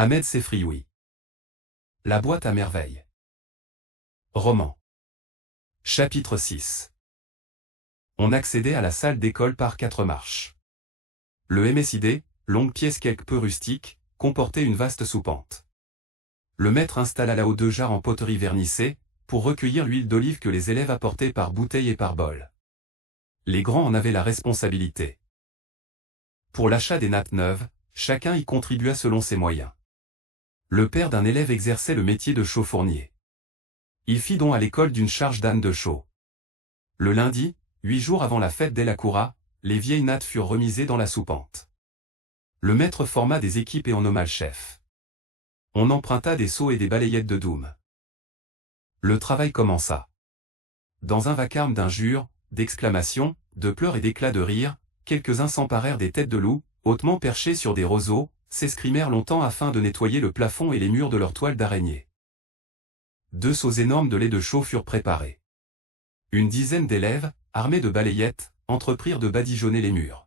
Ahmed Sefrioui. La boîte à merveilles. Roman. Chapitre 6. On accédait à la salle d'école par 4 marches. Le MSID, longue pièce quelque peu rustique, comportait une vaste soupente. Le maître installa là-haut 2 jarres en poterie vernissée, pour recueillir l'huile d'olive que les élèves apportaient par bouteille et par bol. Les grands en avaient la responsabilité. Pour l'achat des nattes neuves, chacun y contribua selon ses moyens. Le père d'un élève exerçait le métier de chauffournier. Il fit don à l'école d'une charge d'âne de chaux. Le lundi, 8 jours avant la fête d'El-Akoura, les vieilles nattes furent remisées dans la soupente. Le maître forma des équipes et en nomma le chef. On emprunta des seaux et des balayettes de Doum. Le travail commença. Dans un vacarme d'injures, d'exclamations, de pleurs et d'éclats de rire, quelques-uns s'emparèrent des têtes de loup, hautement perchés sur des roseaux, s'escrimèrent longtemps afin de nettoyer le plafond et les murs de leurs toiles d'araignée. 2 seaux énormes de lait de chaux furent préparés. Une dizaine d'élèves, armés de balayettes, entreprirent de badigeonner les murs.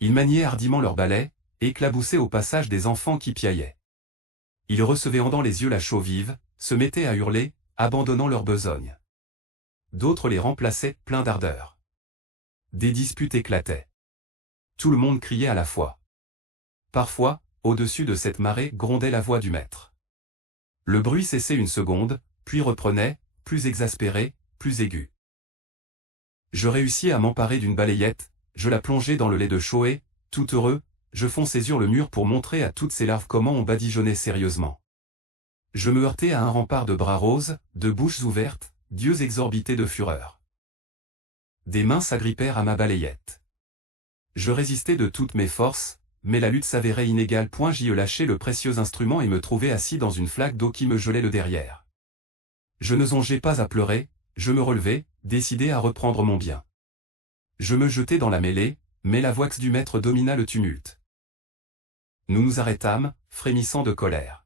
Ils maniaient hardiment leurs balais, éclaboussaient au passage des enfants qui piaillaient. Ils recevaient en dans les yeux la chaux vive, se mettaient à hurler, abandonnant leur besogne. D'autres les remplaçaient, pleins d'ardeur. Des disputes éclataient. Tout le monde criait à la fois. Parfois, au-dessus de cette marée grondait la voix du maître. Le bruit cessait une seconde, puis reprenait, plus exaspéré, plus aigu. Je réussis à m'emparer d'une balayette, je la plongeai dans le lait de chaux et, tout heureux, je fonçai sur le mur pour montrer à toutes ces larves comment on badigeonnait sérieusement. Je me heurtai à un rempart de bras roses, de bouches ouvertes, d'yeux exorbités de fureur. Des mains s'agrippèrent à ma balayette. Je résistai de toutes mes forces, mais la lutte s'avérait inégale. J'y lâchai le précieux instrument et me trouvai assis dans une flaque d'eau qui me gelait le derrière. Je ne songeais pas à pleurer, je me relevai, décidé à reprendre mon bien. Je me jetai dans la mêlée, mais la voix du maître domina le tumulte. Nous nous arrêtâmes, frémissant de colère.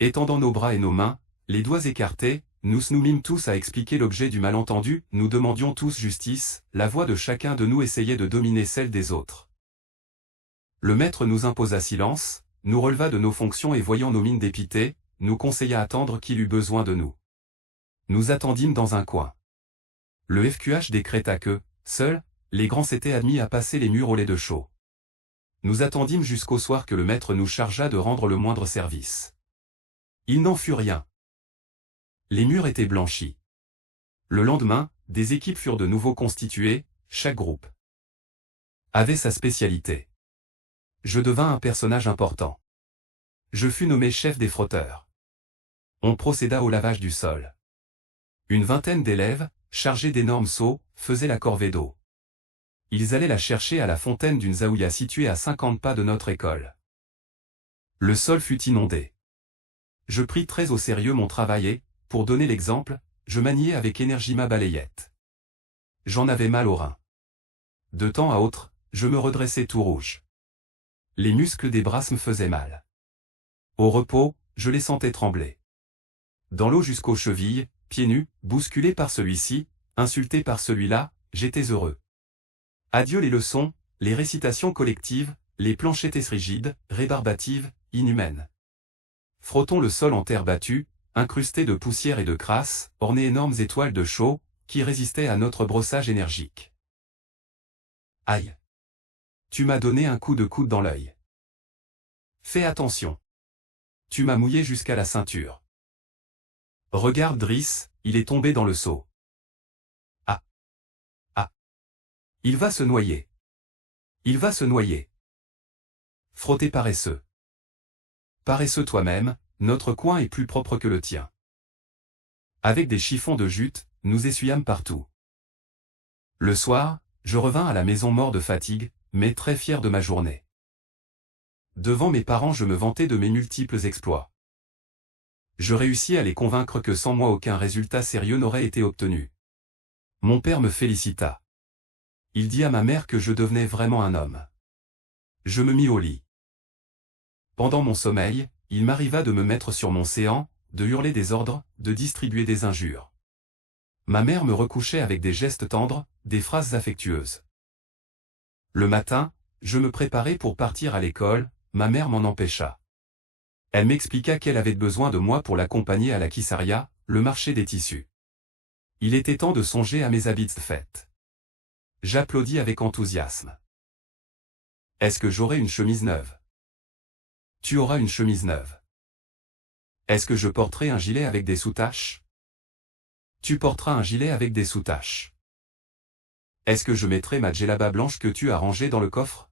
Étendant nos bras et nos mains, les doigts écartés, nous nous mîmes tous à expliquer l'objet du malentendu, nous demandions tous justice, la voix de chacun de nous essayait de dominer celle des autres. Le maître nous imposa silence, nous releva de nos fonctions et voyant nos mines dépitées, nous conseilla attendre qu'il eût besoin de nous. Nous attendîmes dans un coin. Le FQH décréta que, seuls, les grands s'étaient admis à passer les murs au lait de chaux. Nous attendîmes jusqu'au soir que le maître nous chargea de rendre le moindre service. Il n'en fut rien. Les murs étaient blanchis. Le lendemain, des équipes furent de nouveau constituées, chaque groupe avait sa spécialité. Je devins un personnage important. Je fus nommé chef des frotteurs. On procéda au lavage du sol. Une vingtaine d'élèves, chargés d'énormes seaux, faisaient la corvée d'eau. Ils allaient la chercher à la fontaine d'une zaouïa située à 50 pas de notre école. Le sol fut inondé. Je pris très au sérieux mon travail et, pour donner l'exemple, je maniai avec énergie ma balayette. J'en avais mal aux reins. De temps à autre, je me redressais tout rouge. Les muscles des bras me faisaient mal. Au repos, je les sentais trembler. Dans l'eau jusqu'aux chevilles, pieds nus, bousculé par celui-ci, insulté par celui-là, j'étais heureux. Adieu les leçons, les récitations collectives, les planchettes rigides, rébarbatives, inhumaines. Frottons le sol en terre battue, incrusté de poussière et de crasse, orné énormes étoiles de chaux, qui résistaient à notre brossage énergique. Aïe! Tu m'as donné un coup de coude dans l'œil. Fais attention. Tu m'as mouillé jusqu'à la ceinture. Regarde Driss, il est tombé dans le seau. Ah! Ah! Il va se noyer. Il va se noyer. Frotter paresseux. Paresseux toi-même, notre coin est plus propre que le tien. Avec des chiffons de jute, nous essuyâmes partout. Le soir, je revins à la maison mort de fatigue, mais très fier de ma journée. Devant mes parents je me vantais de mes multiples exploits. Je réussis à les convaincre que sans moi aucun résultat sérieux n'aurait été obtenu. Mon père me félicita. Il dit à ma mère que je devenais vraiment un homme. Je me mis au lit. Pendant mon sommeil, il m'arriva de me mettre sur mon séant, de hurler des ordres, de distribuer des injures. Ma mère me recouchait avec des gestes tendres, des phrases affectueuses. Le matin, je me préparais pour partir à l'école, ma mère m'en empêcha. Elle m'expliqua qu'elle avait besoin de moi pour l'accompagner à la Kissaria, le marché des tissus. Il était temps de songer à mes habits de fête. J'applaudis avec enthousiasme. Est-ce que j'aurai une chemise neuve? Tu auras une chemise neuve. Est-ce que je porterai un gilet avec des sous-taches? Tu porteras un gilet avec des sous-taches. Est-ce que je mettrai ma djellaba blanche que tu as rangée dans le coffre?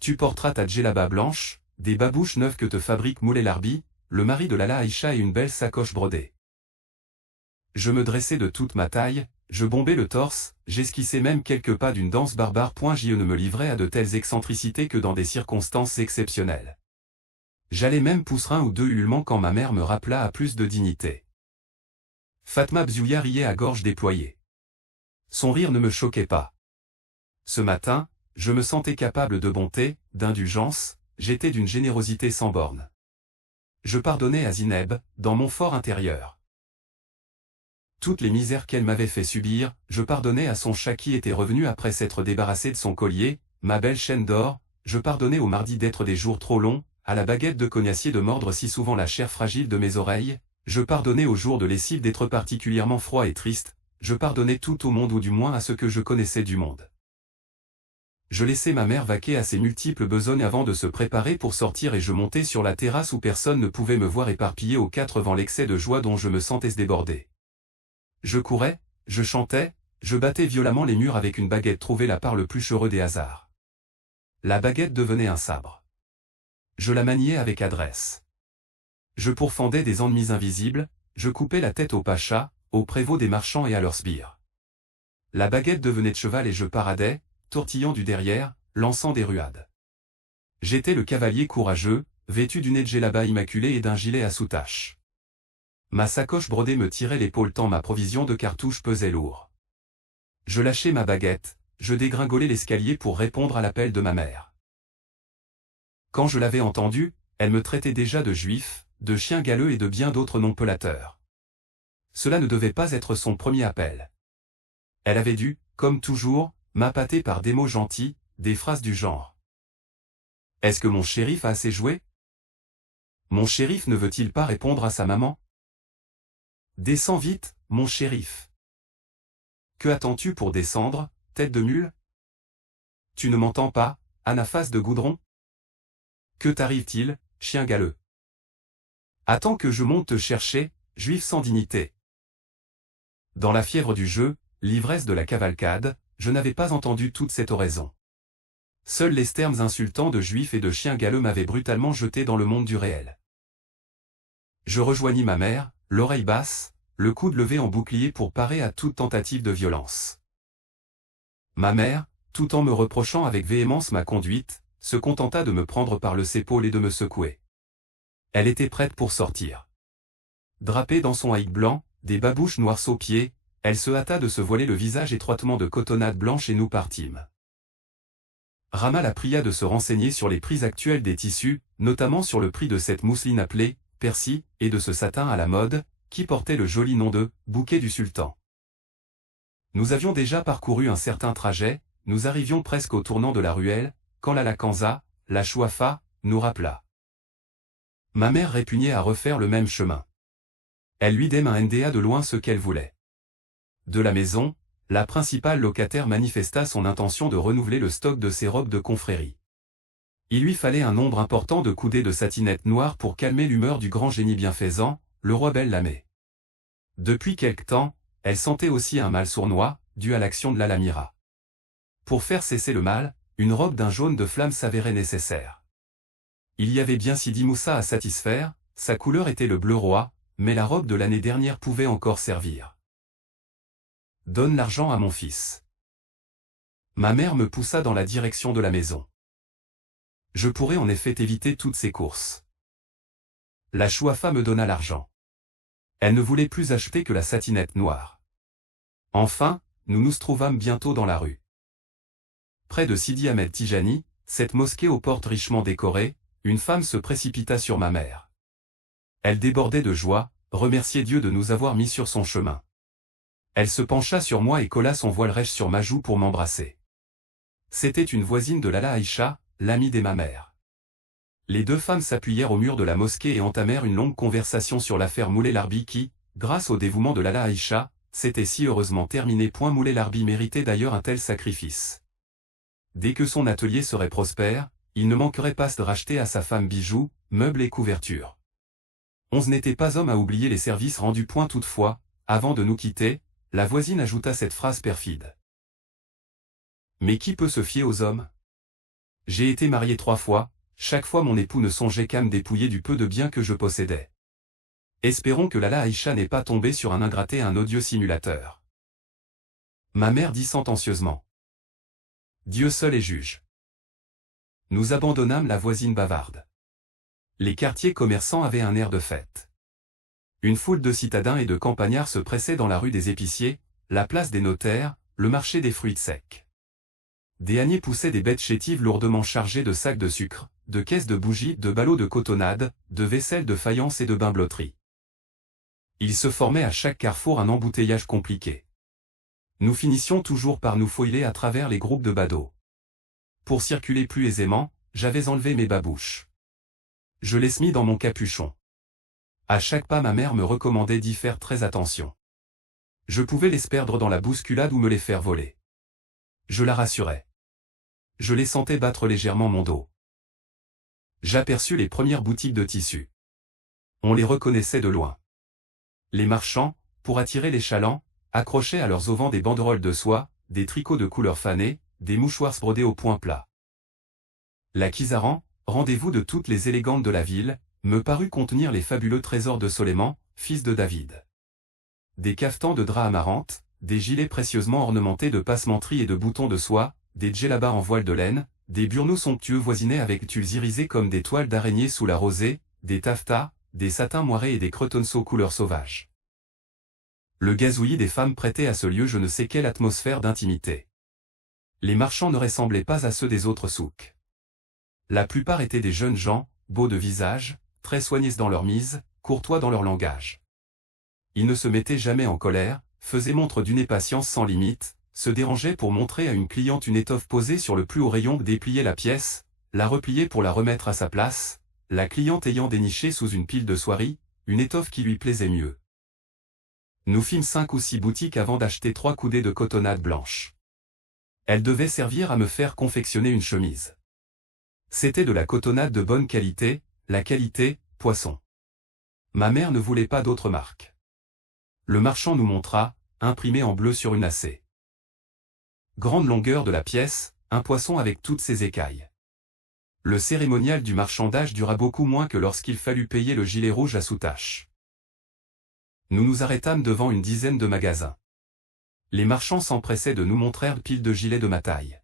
Tu porteras ta djellaba blanche, des babouches neuves que te fabrique Moulay Larbi, le mari de Lala Aïcha et une belle sacoche brodée. Je me dressais de toute ma taille, je bombais le torse, j'esquissais même quelques pas d'une danse barbare. Je ne me livrais à de telles excentricités que dans des circonstances exceptionnelles. J'allais même pousser un ou deux hurlements quand ma mère me rappela à plus de dignité. Fatma Bzouya riait à gorge déployée. Son rire ne me choquait pas. Ce matin, je me sentais capable de bonté, d'indulgence, j'étais d'une générosité sans borne. Je pardonnais à Zineb, dans mon fort intérieur. Toutes les misères qu'elle m'avait fait subir, je pardonnais à son chat qui était revenu après s'être débarrassé de son collier, ma belle chaîne d'or, je pardonnais au mardi d'être des jours trop longs, à la baguette de cognacier de mordre si souvent la chair fragile de mes oreilles, je pardonnais au jour de lessive d'être particulièrement froid et triste, je pardonnais tout au monde ou du moins à ce que je connaissais du monde. Je laissais ma mère vaquer à ses multiples besognes avant de se préparer pour sortir et je montais sur la terrasse où personne ne pouvait me voir éparpillé aux quatre vents l'excès de joie dont je me sentais débordé. Je courais, je chantais, je battais violemment les murs avec une baguette trouvée là par le plus heureux des hasards. La baguette devenait un sabre. Je la maniais avec adresse. Je pourfendais des ennemis invisibles, je coupais la tête aux pachas, aux prévôts des marchands et à leurs sbires. La baguette devenait de cheval et je paradais, tortillant du derrière, lançant des ruades. J'étais le cavalier courageux, vêtu d'une djellaba immaculée et d'un gilet à sous-taches. Ma sacoche brodée me tirait l'épaule tant ma provision de cartouches pesait lourd. Je lâchais ma baguette, je dégringolais l'escalier pour répondre à l'appel de ma mère. Quand je l'avais entendue, elle me traitait déjà de juif, de chien galeux et de bien d'autres noms pelateurs. Cela ne devait pas être son premier appel. Elle avait dû, comme toujours, m'appâter par des mots gentils, des phrases du genre. « Est-ce que mon shérif a assez joué? Mon shérif ne veut-il pas répondre à sa maman? Descends vite, mon shérif. Que attends-tu pour descendre, tête de mule? Tu ne m'entends pas, anaphase de goudron? Que t'arrive-t-il, chien galeux? Attends que je monte te chercher, juif sans dignité. » Dans la fièvre du jeu, l'ivresse de la cavalcade, je n'avais pas entendu toute cette oraison. Seuls les termes insultants de juif et de chien galeux m'avaient brutalement jeté dans le monde du réel. Je rejoignis ma mère, l'oreille basse, le coude levé en bouclier pour parer à toute tentative de violence. Ma mère, tout en me reprochant avec véhémence ma conduite, se contenta de me prendre par le épaule et de me secouer. Elle était prête pour sortir. Drapée dans son haïk blanc, des babouches noires aux pieds, elle se hâta de se voiler le visage étroitement de cotonnade blanche et nous partîmes. Rama la pria de se renseigner sur les prix actuels des tissus, notamment sur le prix de cette mousseline appelée persil et de ce satin à la mode, qui portait le joli nom de bouquet du sultan. Nous avions déjà parcouru un certain trajet, nous arrivions presque au tournant de la ruelle, quand la Lakanza, la Chouafa, nous rappela. Ma mère répugnait à refaire le même chemin. Elle lui dème un NDA de loin ce qu'elle voulait. De la maison, la principale locataire manifesta son intention de renouveler le stock de ses robes de confrérie. Il lui fallait un nombre important de coudées de satinette noire pour calmer l'humeur du grand génie bienfaisant, le roi Bel-Lamé. Depuis quelque temps, elle sentait aussi un mal sournois, dû à l'action de l'Alamira. Pour faire cesser le mal, une robe d'un jaune de flamme s'avérait nécessaire. Il y avait bien Sidi Moussa à satisfaire, sa couleur était le bleu roi, mais la robe de l'année dernière pouvait encore servir. Donne l'argent à mon fils. Ma mère me poussa dans la direction de la maison. Je pourrais en effet éviter toutes ces courses. La Chouafa me donna l'argent. Elle ne voulait plus acheter que la satinette noire. Enfin, nous nous trouvâmes bientôt dans la rue. Près de Sidi Ahmed Tijani, cette mosquée aux portes richement décorées, une femme se précipita sur ma mère. Elle débordait de joie, remerciait Dieu de nous avoir mis sur son chemin. Elle se pencha sur moi et colla son voile rêche sur ma joue pour m'embrasser. C'était une voisine de Lala Aïcha, l'amie des ma mère. Les deux femmes s'appuyèrent au mur de la mosquée et entamèrent une longue conversation sur l'affaire Moulay-Larbi qui, grâce au dévouement de Lala Aïcha, s'était si heureusement terminée. Moulay-Larbi méritait d'ailleurs un tel sacrifice. Dès que son atelier serait prospère, il ne manquerait pas de racheter à sa femme bijoux, meubles et couvertures. On n'était pas homme à oublier les services rendus. Toutefois, avant de nous quitter, la voisine ajouta cette phrase perfide. Mais qui peut se fier aux hommes? J'ai été marié 3 fois, chaque fois mon époux ne songeait qu'à me dépouiller du peu de biens que je possédais. Espérons que Lala Aïcha n'est pas tombée sur un ingraté et un odieux simulateur. Ma mère dit sentencieusement. Dieu seul est juge. Nous abandonnâmes la voisine bavarde. Les quartiers commerçants avaient un air de fête. Une foule de citadins et de campagnards se pressait dans la rue des épiciers, la place des notaires, le marché des fruits secs. Des âniers poussaient des bêtes chétives lourdement chargées de sacs de sucre, de caisses de bougies, de ballots de cotonnade, de vaisselle de faïence et de bain-blotterie. Il se formait à chaque carrefour un embouteillage compliqué. Nous finissions toujours par nous faufiler à travers les groupes de badauds. Pour circuler plus aisément, j'avais enlevé mes babouches. Je les mis dans mon capuchon. À chaque pas ma mère me recommandait d'y faire très attention. Je pouvais les perdre dans la bousculade ou me les faire voler. Je la rassurais. Je les sentais battre légèrement mon dos. J'aperçus les premières boutiques de tissus. On les reconnaissait de loin. Les marchands, pour attirer les chalands, accrochaient à leurs auvents des banderoles de soie, des tricots de couleur fanée, des mouchoirs brodés au point plat. La Kizaran, rendez-vous de toutes les élégantes de la ville, me parut contenir les fabuleux trésors de Soleiman, fils de David. Des cafetans de drap amarante, des gilets précieusement ornementés de passementeries et de boutons de soie, des djellabas en voile de laine, des burnous somptueux voisinés avec tulles irisées comme des toiles d'araignée sous la rosée, des taffetas, des satins moirés et des cretonceaux couleur sauvage. Le gazouillis des femmes prêtait à ce lieu je ne sais quelle atmosphère d'intimité. Les marchands ne ressemblaient pas à ceux des autres souks. La plupart étaient des jeunes gens, beaux de visage, très soignés dans leur mise, courtois dans leur langage. Ils ne se mettaient jamais en colère, faisaient montre d'une impatience sans limite, se dérangeaient pour montrer à une cliente une étoffe posée sur le plus haut rayon, déplier la pièce, la replier pour la remettre à sa place, la cliente ayant déniché sous une pile de soieries, une étoffe qui lui plaisait mieux. Nous fîmes 5 ou 6 boutiques avant d'acheter 3 coudées de cotonnade blanche. Elles devaient servir à me faire confectionner une chemise. C'était de la cotonnade de bonne qualité, la qualité, poisson. Ma mère ne voulait pas d'autre marque. Le marchand nous montra, imprimé en bleu sur une assée. Grande longueur de la pièce, un poisson avec toutes ses écailles. Le cérémonial du marchandage dura beaucoup moins que lorsqu'il fallut payer le gilet rouge à soutache. Nous nous arrêtâmes devant une dizaine de magasins. Les marchands s'empressaient de nous montrer piles de gilets de ma taille.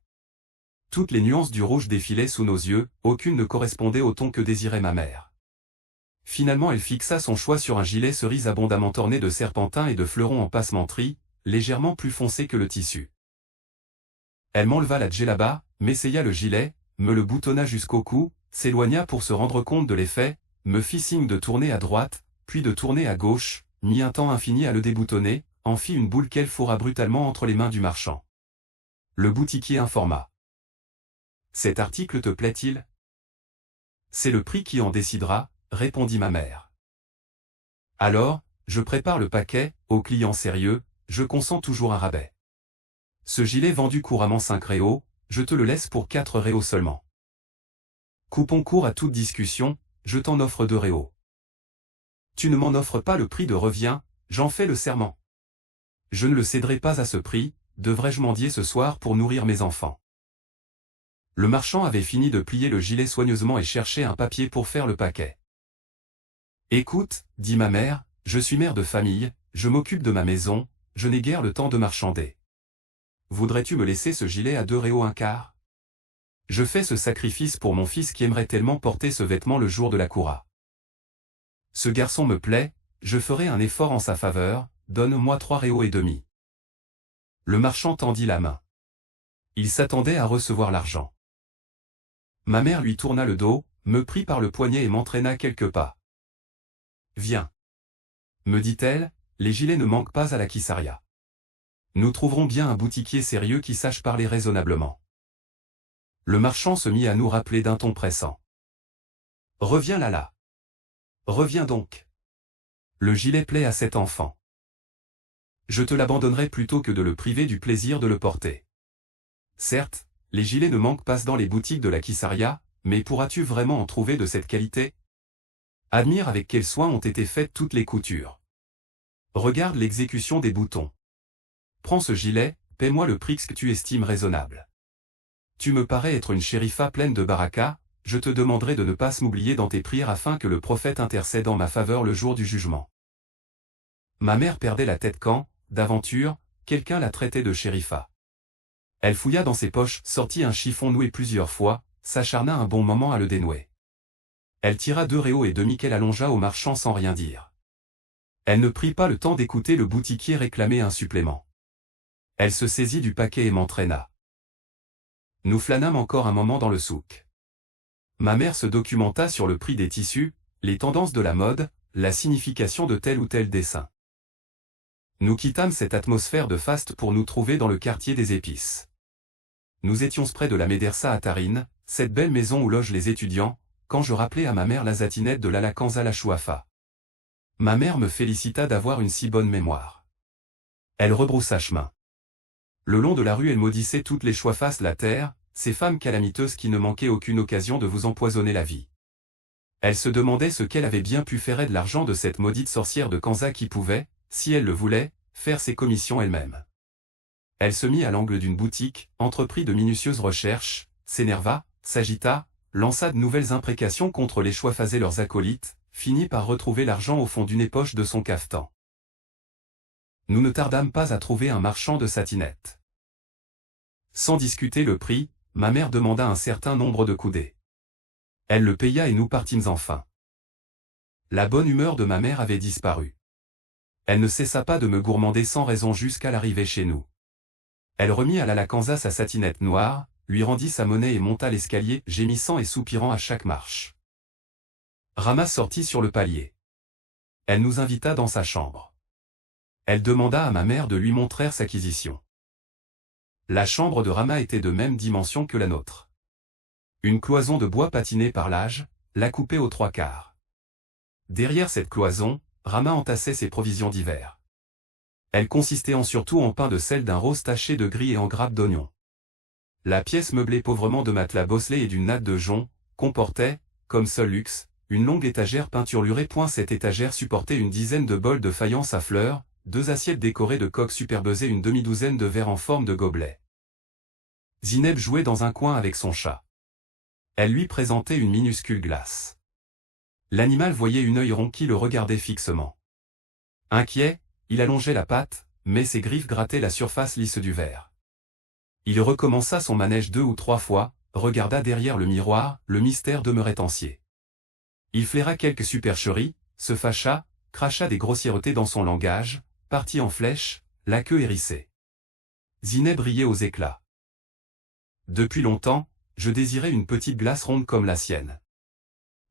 Toutes les nuances du rouge défilaient sous nos yeux, aucune ne correspondait au ton que désirait ma mère. Finalement elle fixa son choix sur un gilet cerise abondamment orné de serpentins et de fleurons en passementerie, légèrement plus foncé que le tissu. Elle m'enleva la djellaba, m'essaya le gilet, me le boutonna jusqu'au cou, s'éloigna pour se rendre compte de l'effet, me fit signe de tourner à droite, puis de tourner à gauche, mit un temps infini à le déboutonner, en fit une boule qu'elle fourra brutalement entre les mains du marchand. Le boutiquier informa. Cet article te plaît-il? C'est le prix qui en décidera, répondit ma mère. Alors, je prépare le paquet, aux clients sérieux, je consens toujours un rabais. Ce gilet vendu couramment 5 réaux, je te le laisse pour 4 réaux seulement. Coupons court à toute discussion, je t'en offre 2 réaux. Tu ne m'en offres pas le prix de revient, j'en fais le serment. Je ne le céderai pas à ce prix, devrais-je mendier ce soir pour nourrir mes enfants? Le marchand avait fini de plier le gilet soigneusement et cherchait un papier pour faire le paquet. Écoute, dit ma mère, je suis mère de famille, je m'occupe de ma maison, je n'ai guère le temps de marchander. Voudrais-tu me laisser ce gilet à 2 réaux un quart? Je fais ce sacrifice pour mon fils qui aimerait tellement porter ce vêtement le jour de la coura. Ce garçon me plaît, je ferai un effort en sa faveur, donne-moi 3 réaux et demi. Le marchand tendit la main. Il s'attendait à recevoir l'argent. Ma mère lui tourna le dos, me prit par le poignet et m'entraîna quelques pas. Viens. Me dit-elle, les gilets ne manquent pas à la Kissaria. Nous trouverons bien un boutiquier sérieux qui sache parler raisonnablement. Le marchand se mit à nous rappeler d'un ton pressant. Reviens Lala. Reviens donc. Le gilet plaît à cet enfant. Je te l'abandonnerai plutôt que de le priver du plaisir de le porter. Certes, les gilets ne manquent pas dans les boutiques de la Kissaria, mais pourras-tu vraiment en trouver de cette qualité? Admire avec quel soin ont été faites toutes les coutures. Regarde l'exécution des boutons. Prends ce gilet, paie-moi le prix que tu estimes raisonnable. Tu me parais être une shérifa pleine de baraka, je te demanderai de ne pas m'oublier dans tes prières afin que le prophète intercède en ma faveur le jour du jugement. Ma mère perdait la tête quand, d'aventure, quelqu'un la traitait de shérifa. Elle fouilla dans ses poches, sortit un chiffon noué plusieurs fois, s'acharna un bon moment à le dénouer. Elle tira 2 réaux et demi qu'elle allongea au marchand sans rien dire. Elle ne prit pas le temps d'écouter le boutiquier réclamer un supplément. Elle se saisit du paquet et m'entraîna. Nous flânâmes encore un moment dans le souk. Ma mère se documenta sur le prix des tissus, les tendances de la mode, la signification de tel ou tel dessin. Nous quittâmes cette atmosphère de faste pour nous trouver dans le quartier des épices. Nous étions près de la Médersa à Tarine, cette belle maison où logent les étudiants, quand je rappelai à ma mère la zatinette de l'Alakanza la Chouafa. Ma mère me félicita d'avoir une si bonne mémoire. Elle rebroussa chemin. Le long de la rue elle maudissait toutes les chouafas de la terre, ces femmes calamiteuses qui ne manquaient aucune occasion de vous empoisonner la vie. Elle se demandait ce qu'elle avait bien pu faire de l'argent de cette maudite sorcière de Kanza qui pouvait, si elle le voulait, faire ses commissions elle-même. Elle se mit à l'angle d'une boutique, entreprit de minutieuses recherches, s'énerva, s'agita, lança de nouvelles imprécations contre les chouafas et leurs acolytes, finit par retrouver l'argent au fond d'une poche de son cafetan. Nous ne tardâmes pas à trouver un marchand de satinettes. Sans discuter le prix, ma mère demanda un certain nombre de coudées. Elle le paya et nous partîmes enfin. La bonne humeur de ma mère avait disparu. Elle ne cessa pas de me gourmander sans raison jusqu'à l'arrivée chez nous. Elle remit à l'Alakanza sa satinette noire, lui rendit sa monnaie et monta l'escalier, gémissant et soupirant à chaque marche. Rama sortit sur le palier. Elle nous invita dans sa chambre. Elle demanda à ma mère de lui montrer sa acquisition. La chambre de Rama était de même dimension que la nôtre. Une cloison de bois patinée par l'âge, la coupait aux 3/4. Derrière cette cloison, Rama entassait ses provisions d'hiver. Elles consistaient surtout en pain de sel d'un rose taché de gris et en grappes d'oignons. La pièce meublée pauvrement de matelas bosselés et d'une natte de jonc, comportait, comme seul luxe, une longue étagère peinturlurée. Cette étagère supportait une dizaine de bols de faïence à fleurs, 2 assiettes décorées de coques superbes et une demi-douzaine de verres en forme de gobelets. Zineb jouait dans un coin avec son chat. Elle lui présentait une minuscule glace. L'animal voyait un œil rond qui le regardait fixement. Inquiet, il allongeait la patte, mais ses griffes grattaient la surface lisse du verre. Il recommença son manège 2 ou 3 fois, regarda derrière le miroir, le mystère demeurait entier. Il flaira quelques supercheries, se fâcha, cracha des grossièretés dans son langage, partit en flèche, la queue hérissée. Zineb brillait aux éclats. Depuis longtemps, je désirais une petite glace ronde comme la sienne.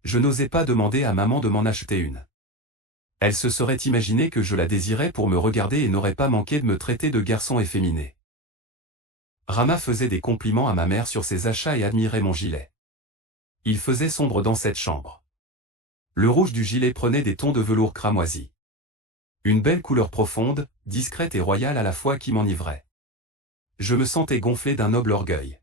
Je n'osais pas demander à maman de m'en acheter une. Elle se serait imaginé que je la désirais pour me regarder et n'aurait pas manqué de me traiter de garçon efféminé. Rama faisait des compliments à ma mère sur ses achats et admirait mon gilet. Il faisait sombre dans cette chambre. Le rouge du gilet prenait des tons de velours cramoisi. Une belle couleur profonde, discrète et royale à la fois qui m'enivrait. Je me sentais gonflé d'un noble orgueil.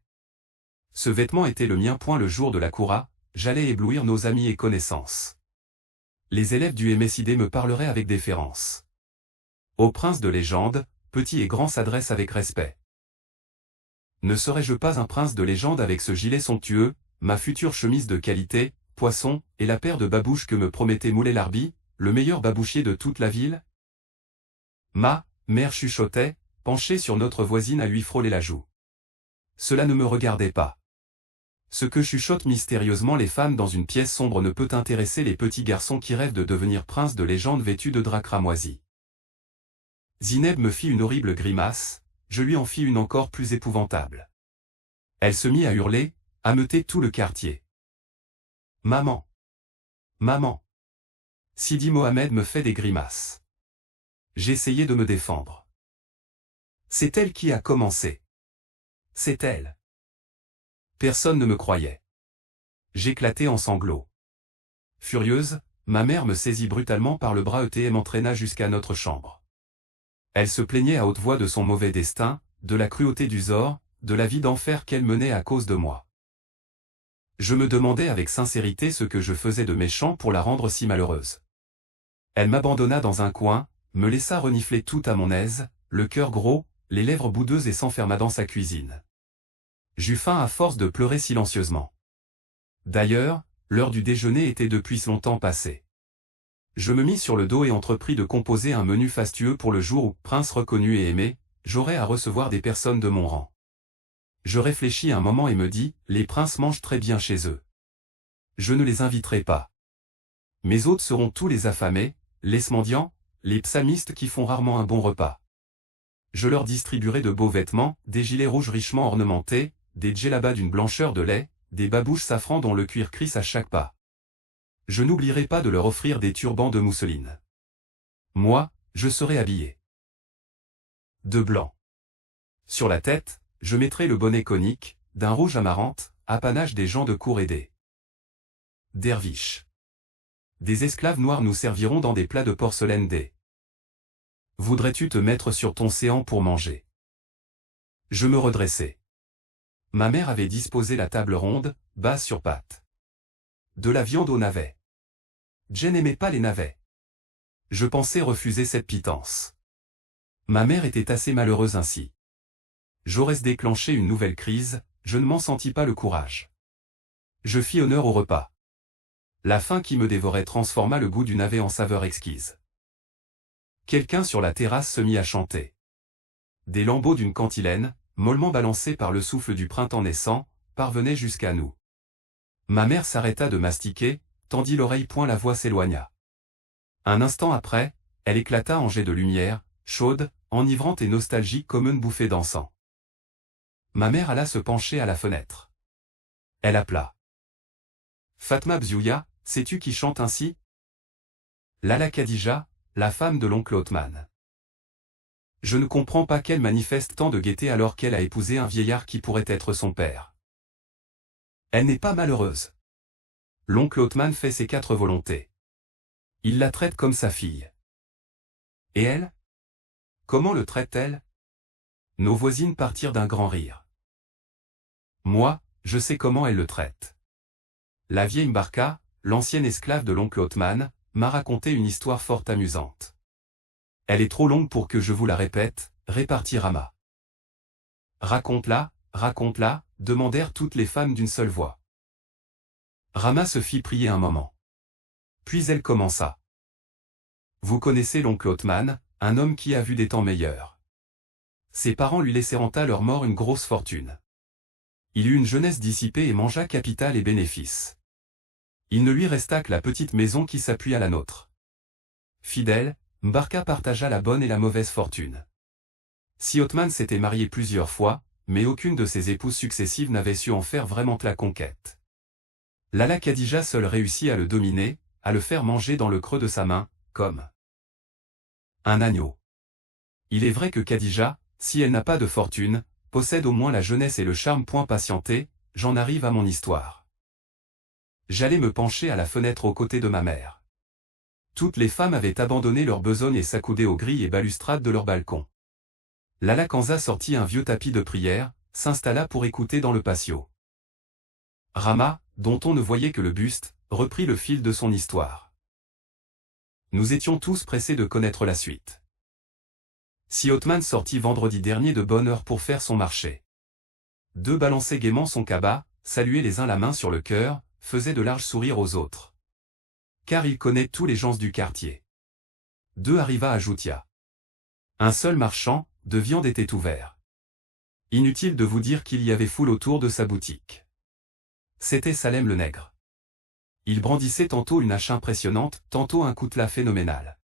Ce vêtement était le mien. Le jour de la Koura, j'allais éblouir nos amis et connaissances. Les élèves du MSID me parleraient avec déférence. Au prince de légende, petit et grand s'adresse avec respect. Ne serais-je pas un prince de légende avec ce gilet somptueux, ma future chemise de qualité, poisson, et la paire de babouches que me promettait Moulay Larbi, le meilleur babouchier de toute la ville? Ma mère chuchotait, penchée sur notre voisine à lui frôler la joue. Cela ne me regardait pas. Ce que chuchotent mystérieusement les femmes dans une pièce sombre ne peut intéresser les petits garçons qui rêvent de devenir princes de légende vêtus de drap cramoisi. Zineb me fit une horrible grimace, je lui en fis une encore plus épouvantable. Elle se mit à hurler, à meuter tout le quartier. Maman! Maman! Sidi Mohamed me fait des grimaces. J'essayais de me défendre. C'est elle qui a commencé. C'est elle. Personne ne me croyait. J'éclatais en sanglots. Furieuse, ma mère me saisit brutalement par le bras et m'entraîna jusqu'à notre chambre. Elle se plaignait à haute voix de son mauvais destin, de la cruauté du sort, de la vie d'enfer qu'elle menait à cause de moi. Je me demandais avec sincérité ce que je faisais de méchant pour la rendre si malheureuse. Elle m'abandonna dans un coin, me laissa renifler tout à mon aise, le cœur gros, les lèvres boudeuses et s'enferma dans sa cuisine. J'eus faim à force de pleurer silencieusement. D'ailleurs, l'heure du déjeuner était depuis longtemps passée. Je me mis sur le dos et entrepris de composer un menu fastueux pour le jour où, prince reconnu et aimé, j'aurais à recevoir des personnes de mon rang. Je réfléchis un moment et me dis, les princes mangent très bien chez eux. Je ne les inviterai pas. Mes hôtes seront tous les affamés, les mendiants, les psalmistes qui font rarement un bon repas. Je leur distribuerai de beaux vêtements, des gilets rouges richement ornementés, des djellabas d'une blancheur de lait, des babouches safran dont le cuir crisse à chaque pas. Je n'oublierai pas de leur offrir des turbans de mousseline. Moi, je serai habillé de blanc. Sur la tête, je mettrai le bonnet conique, d'un rouge amarante, apanage des gens de cour et des derviches. Des esclaves noirs nous serviront dans des plats de porcelaine des. Voudrais-tu te mettre sur ton séant pour manger? Je me redressai. Ma mère avait disposé la table ronde, basse sur pattes. De la viande aux navets. Je n'aimais pas les navets. Je pensais refuser cette pitance. Ma mère était assez malheureuse ainsi. J'aurais déclenché une nouvelle crise, je ne m'en sentis pas le courage. Je fis honneur au repas. La faim qui me dévorait transforma le goût du navet en saveur exquise. Quelqu'un sur la terrasse se mit à chanter. Des lambeaux d'une cantilène, mollement balancés par le souffle du printemps naissant, parvenaient jusqu'à nous. Ma mère s'arrêta de mastiquer, tendit l'oreille point la voix s'éloigna. Un instant après, elle éclata en jets de lumière, chaude, enivrante et nostalgique comme une bouffée d'encens. Ma mère alla se pencher à la fenêtre. Elle appela. Fatma Bzouya, sais-tu qui chante ainsi? Lala Khadija, la femme de l'oncle Othman. Je ne comprends pas qu'elle manifeste tant de gaieté alors qu'elle a épousé un vieillard qui pourrait être son père. Elle n'est pas malheureuse. L'oncle Othman fait ses 4 volontés. Il la traite comme sa fille. Et elle? Comment le traite-t-elle? Nos voisines partirent d'un grand rire. Moi, je sais comment elle le traite. La vieille Mbarka, l'ancienne esclave de l'oncle Othman, m'a raconté une histoire fort amusante. Elle est trop longue pour que je vous la répète, répartit Rama. Raconte-la, raconte-la, demandèrent toutes les femmes d'une seule voix. Rama se fit prier un moment. Puis elle commença. Vous connaissez l'oncle Othman, un homme qui a vu des temps meilleurs. Ses parents lui laissèrent à leur mort une grosse fortune. Il eut une jeunesse dissipée et mangea capital et bénéfices. Il ne lui resta que la petite maison qui s'appuie à la nôtre. Fidèle, Mbarka partagea la bonne et la mauvaise fortune. Si Othman s'était marié plusieurs fois, mais aucune de ses épouses successives n'avait su en faire vraiment la conquête. Lala Khadija seule réussit à le dominer, à le faire manger dans le creux de sa main, comme un agneau. Il est vrai que Khadija, si elle n'a pas de fortune, possède au moins la jeunesse et le charme. Point patienté, j'en arrive à mon histoire. J'allais me pencher à la fenêtre aux côtés de ma mère. Toutes les femmes avaient abandonné leur besogne et s'accoudaient aux grilles et balustrades de leur balcon. Lala Kanza sortit un vieux tapis de prière, s'installa pour écouter dans le patio. Rama, dont on ne voyait que le buste, reprit le fil de son histoire. Nous étions tous pressés de connaître la suite. Si Othman sortit vendredi dernier de bonne heure pour faire son marché. 2 balançaient gaiement son cabas, saluaient les uns la main sur le cœur, faisaient de larges sourires aux autres. Car il connaît tous les gens du quartier. 2 arriva à Joutia. Un seul marchand, de viande était ouvert. Inutile de vous dire qu'il y avait foule autour de sa boutique. C'était Salem le nègre. Il brandissait tantôt une hache impressionnante, tantôt un coutelas phénoménal.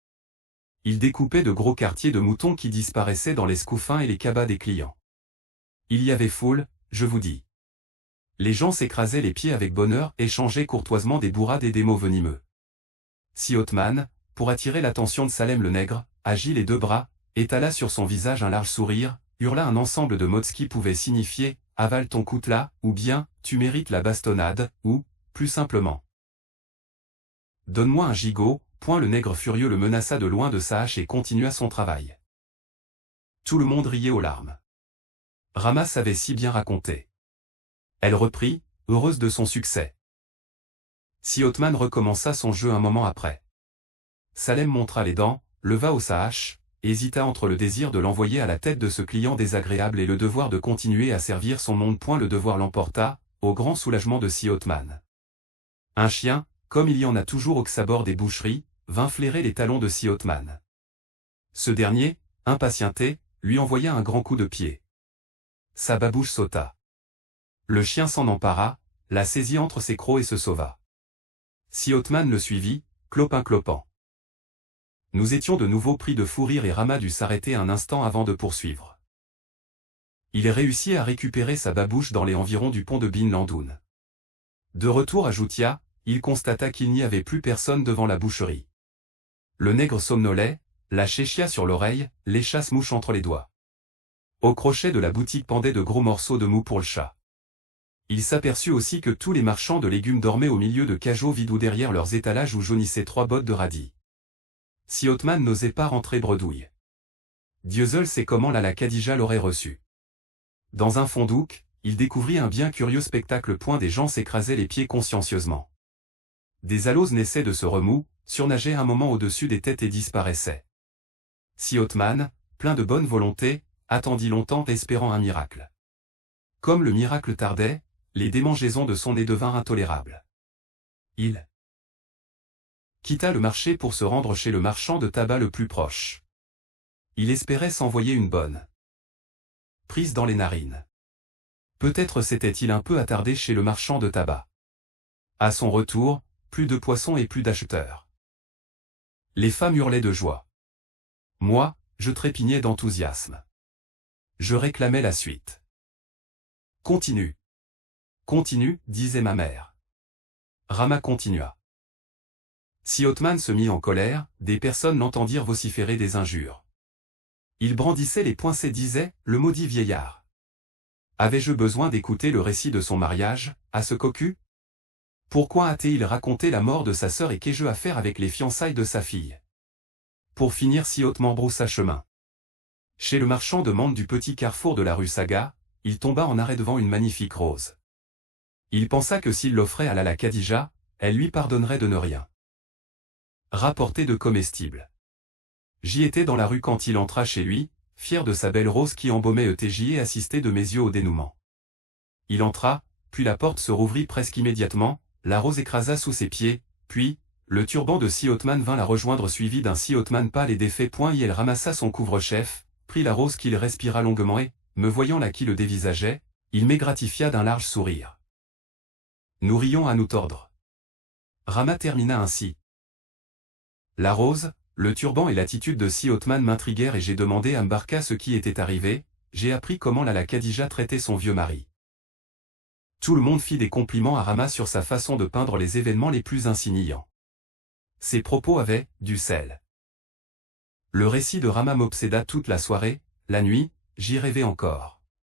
Il découpait de gros quartiers de moutons qui disparaissaient dans les scouffins et les cabas des clients. Il y avait foule, je vous dis. Les gens s'écrasaient les pieds avec bonheur, échangeaient courtoisement des bourrades et des mots venimeux. Si Othman, pour attirer l'attention de Salem le nègre, agit les 2 bras, étala sur son visage un large sourire, hurla un ensemble de mots qui pouvaient signifier « avale ton coutelas » ou bien « tu mérites la bastonnade » ou, plus simplement, Donne-moi un gigot, point le nègre furieux le menaça de loin de sa hache et continua son travail. Tout le monde riait aux larmes. Rama savait si bien raconter. Elle reprit, heureuse de son succès. Si Othman recommença son jeu un moment après. Salem montra les dents, leva haut sa hache, hésita entre le désir de l'envoyer à la tête de ce client désagréable et le devoir de continuer à servir son monde. Le devoir l'emporta, au grand soulagement de Si Othman. Un chien, comme il y en a toujours au Ksabor des boucheries, vint flairer les talons de Si Othman. Ce dernier, impatienté, lui envoya un grand coup de pied. Sa babouche sauta. Le chien s'en empara, la saisit entre ses crocs et se sauva. Si Othman le suivit, clopin-clopant. Nous étions de nouveau pris de fou rire et Rama dut s'arrêter un instant avant de poursuivre. Il réussit à récupérer sa babouche dans les environs du pont de Bin Landoun. De retour à Joutia, il constata qu'il n'y avait plus personne devant la boucherie. Le nègre somnolait, la chéchia sur l'oreille, les chasse-mouches entre les doigts. Au crochet de la boutique pendaient de gros morceaux de mou pour le chat. Il s'aperçut aussi que tous les marchands de légumes dormaient au milieu de cageots vides ou derrière leurs étalages où jaunissaient 3 bottes de radis. Si Othman n'osait pas rentrer bredouille. Dieu seul sait comment la Khadija l'aurait reçu. Dans un fondouk, il découvrit un bien curieux spectacle. Des gens s'écrasaient les pieds consciencieusement. Des aloses naissaient de ce remous, surnageaient un moment au-dessus des têtes et disparaissaient. Si Othman, plein de bonne volonté, attendit longtemps espérant un miracle. Comme le miracle tardait, les démangeaisons de son nez devinrent intolérables. Il quitta le marché pour se rendre chez le marchand de tabac le plus proche. Il espérait s'envoyer une bonne prise dans les narines. Peut-être s'était-il un peu attardé chez le marchand de tabac. À son retour, plus de poissons et plus d'acheteurs. Les femmes hurlaient de joie. Moi, je trépignais d'enthousiasme. Je réclamais la suite. Continue. Continue, disait ma mère. Rama continua. Si Othman se mit en colère, des personnes l'entendirent vociférer des injures. Il brandissait les poings et disait, le maudit vieillard. Avais-je besoin d'écouter le récit de son mariage, à ce cocu? Pourquoi a-t-il raconté la mort de sa sœur et qu'ai-je à faire avec les fiançailles de sa fille? Pour finir, Si Othman broussa chemin. Chez le marchand de menthe du petit carrefour de la rue Saga, il tomba en arrêt devant une magnifique rose. Il pensa que s'il l'offrait à la Khadija, elle lui pardonnerait de ne rien rapporter de comestibles. J'y étais dans la rue quand il entra chez lui, fier de sa belle rose qui embaumait ETJ et assistait de mes yeux au dénouement. Il entra, puis la porte se rouvrit presque immédiatement, la rose écrasa sous ses pieds, puis, le turban de Si Othman vint la rejoindre suivi d'un Si Othman pâle et défait. Elle ramassa son couvre-chef, prit la rose qu'il respira longuement et, me voyant là qui le dévisageait, il m'égratifia d'un large sourire. Nous rions à nous tordre. Rama termina ainsi. La rose, le turban et l'attitude de Si Othman m'intriguèrent et j'ai demandé à Mbarka ce qui était arrivé. J'ai appris comment la Khadija traitait son vieux mari. Tout le monde fit des compliments à Rama sur sa façon de peindre les événements les plus insignants. Ses propos avaient du sel. Le récit de Rama m'obséda toute la soirée, la nuit, j'y rêvais encore.